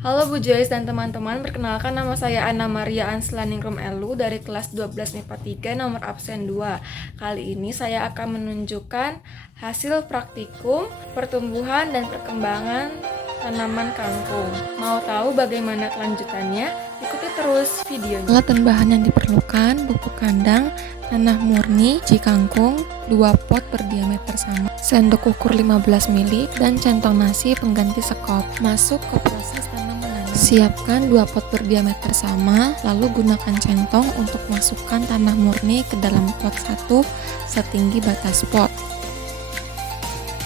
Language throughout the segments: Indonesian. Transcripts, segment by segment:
Halo Bu Joyce dan teman-teman, perkenalkan nama saya Anna Maria Anslaningrum Elu dari kelas 12 MIPA 3 nomor absen 2. Kali ini saya akan menunjukkan hasil praktikum pertumbuhan dan perkembangan tanaman kangkung. Mau tahu bagaimana kelanjutannya? Ikuti terus videonya. Alat dan bahan yang diperlukan: pupuk kandang, tanah murni, biji kangkung, 2 pot berdiameter sama, sendok ukur 15 ml, dan centong nasi pengganti sekop. Masuk ke proses tanam menanam. Siapkan 2 pot berdiameter sama, lalu gunakan centong untuk masukkan tanah murni ke dalam pot 1 setinggi batas pot.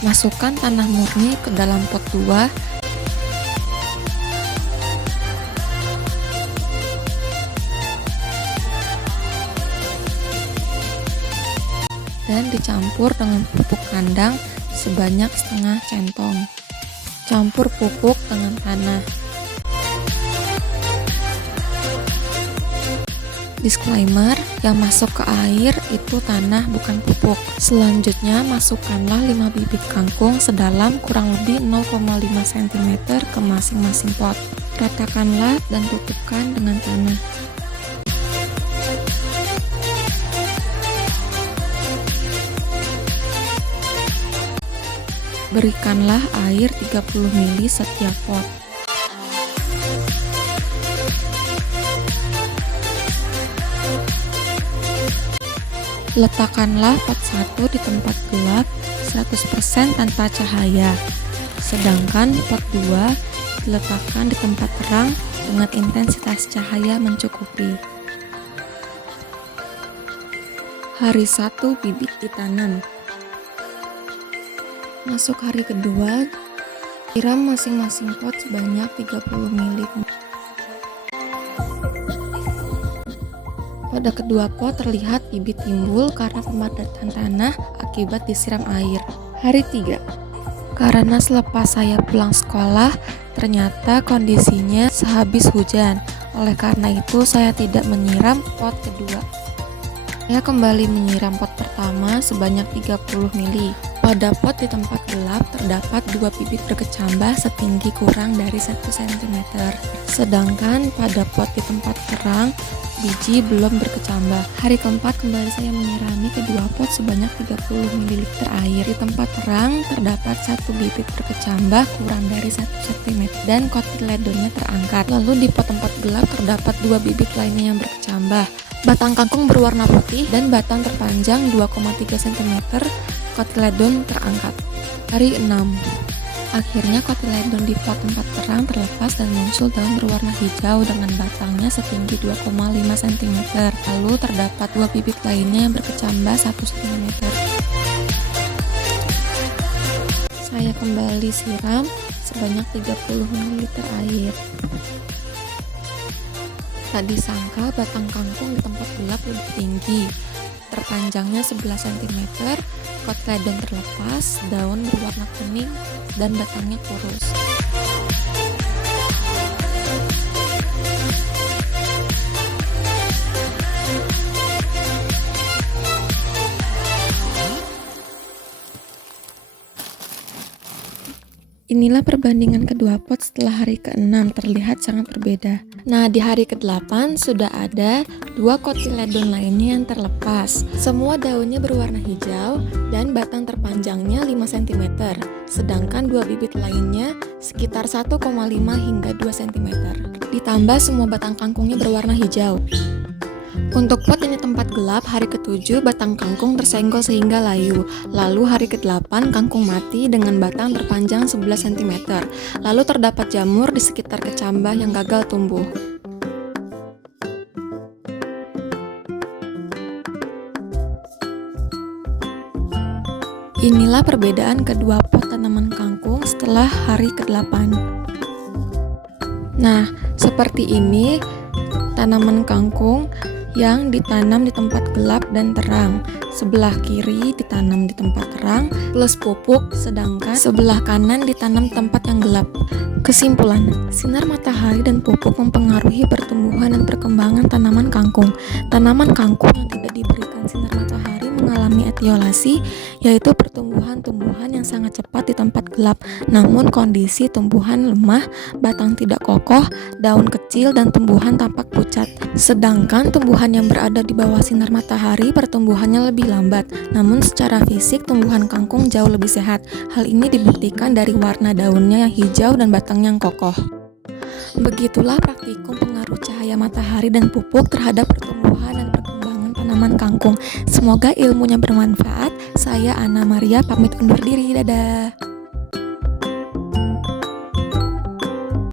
Masukkan tanah murni ke dalam pot 2. Dan dicampur dengan pupuk kandang sebanyak setengah centong. Campur pupuk dengan tanah. Disclaimer, yang masuk ke air itu tanah bukan pupuk. Selanjutnya masukkanlah 5 bibit kangkung sedalam kurang lebih 0,5 cm ke masing-masing pot. Ratakanlah dan tutupkan dengan tanah. Berikanlah air 30 ml setiap pot. Letakkanlah pot 1 di tempat gelap 100% tanpa cahaya, sedangkan pot 2 diletakkan di tempat terang dengan intensitas cahaya mencukupi. Hari 1 bibit ditanam. Masuk hari kedua, siram masing-masing pot sebanyak 30 ml. Pada kedua pot terlihat bibit timbul karena pemadatan tanah akibat disiram air. Hari 3. Karena selepas saya pulang sekolah, ternyata kondisinya sehabis hujan. Oleh karena itu saya tidak menyiram pot kedua. Saya kembali menyiram pot pertama sebanyak 30 ml. Pada pot di tempat gelap terdapat 2 bibit berkecambah setinggi kurang dari 1 cm. Sedangkan pada pot di tempat terang, biji belum berkecambah. Hari keempat kembali saya menyirami kedua pot sebanyak 30 ml air. Di tempat terang terdapat 1 bibit berkecambah kurang dari 1 cm dan kotiledonnya terangkat. Lalu di pot tempat gelap terdapat 2 bibit lainnya yang berkecambah. Batang kangkung berwarna putih dan batang terpanjang 2,3 cm, kotiledon terangkat. Hari 6. Akhirnya kotiledon di pot tempat terang terlepas dan muncul daun berwarna hijau dengan batangnya setinggi 2,5 cm. Lalu terdapat 2 bibit lainnya yang berkecambah 1 cm. Saya kembali siram sebanyak 30 ml air. Tak disangka batang kangkung di tempat gelap lebih tinggi, terpanjangnya 11 cm, kotiledon terlepas, daun berwarna kuning, dan batangnya kurus. Inilah perbandingan kedua pot setelah hari ke-6, terlihat sangat berbeda. Nah, di hari ke-8 sudah ada 2 kotiledon lainnya yang terlepas. Semua daunnya berwarna hijau dan batang terpanjangnya 5 cm, sedangkan 2 bibit lainnya sekitar 1,5 hingga 2 cm. Ditambah semua batang kangkungnya berwarna hijau. Untuk pot ini tempat gelap, hari ke-7 batang kangkung tersenggol sehingga layu. Lalu hari ke-8 kangkung mati dengan batang terpanjang 11 cm. Lalu terdapat jamur di sekitar kecambah yang gagal tumbuh. Inilah perbedaan kedua pot tanaman kangkung setelah hari ke-8. Nah, seperti ini tanaman kangkung yang ditanam di tempat gelap dan terang. Sebelah kiri ditanam di tempat terang plus pupuk, sedangkan sebelah kanan ditanam di tempat yang gelap. Kesimpulan, sinar matahari dan pupuk mempengaruhi pertumbuhan dan perkembangan tanaman kangkung. Tanaman kangkung yang tidak diberikan sinar matahari mengalami etiolasi, yaitu pertumbuhan tumbuhan yang sangat cepat di tempat gelap, namun kondisi tumbuhan lemah, batang tidak kokoh, daun kecil, dan tumbuhan tampak pucat. Sedangkan tumbuhan yang berada di bawah sinar matahari pertumbuhannya lebih lambat, namun secara fisik tumbuhan kangkung jauh lebih sehat. Hal ini dibuktikan dari warna daunnya yang hijau dan batangnya yang kokoh. Begitulah praktikum pengaruh cahaya matahari dan pupuk terhadap pertumbuhan dan perkembangan tanaman kangkung. Semoga ilmunya bermanfaat. Saya Anna Maria pamit undur diri. Dadah.